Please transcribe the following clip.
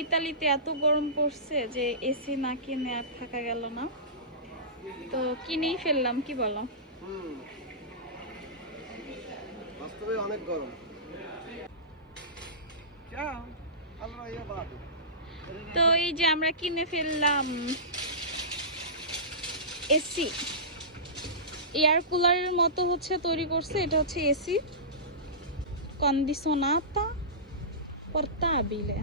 ইতালিতে এত গরম পড়ছে যে এসি না কিনে আর থাকা গেল না। তো কিনেই ফেললাম কি বলো? বাস্তবে অনেক গরম। তো এই যে আমরা কিনে ফেললাম এসি। এয়ার কুলারের মতো হচ্ছে তৈরি করছে এটা হচ্ছে এসি। কন্ডিশনাতা পোর্টাবিলে